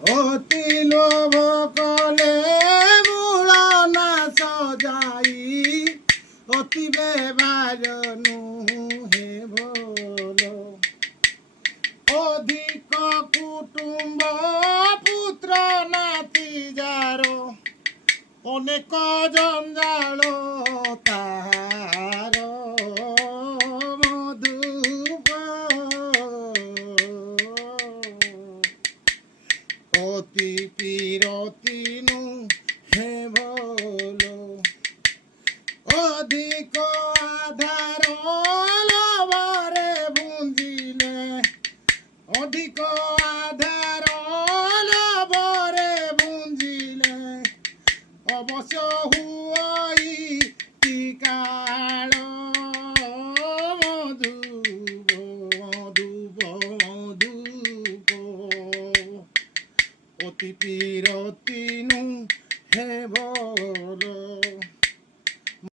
অতি লোভ কলে মূল নাশ যাই অতি ব্যবহার নুহে ভোল অধিক কুটুম্ব পুত্র নাতি যার অনেক জঞ্জাল তাহার মধুপ অতি পীরতি নুহে ভোল অধিক আধার লবরে বুঞ্জিলে অধিক আধার লবরে বুঞ্জিলে অবশ্য হুই কাল মধুব মধুব মধুব অতি পীরতি নুহে ভোল।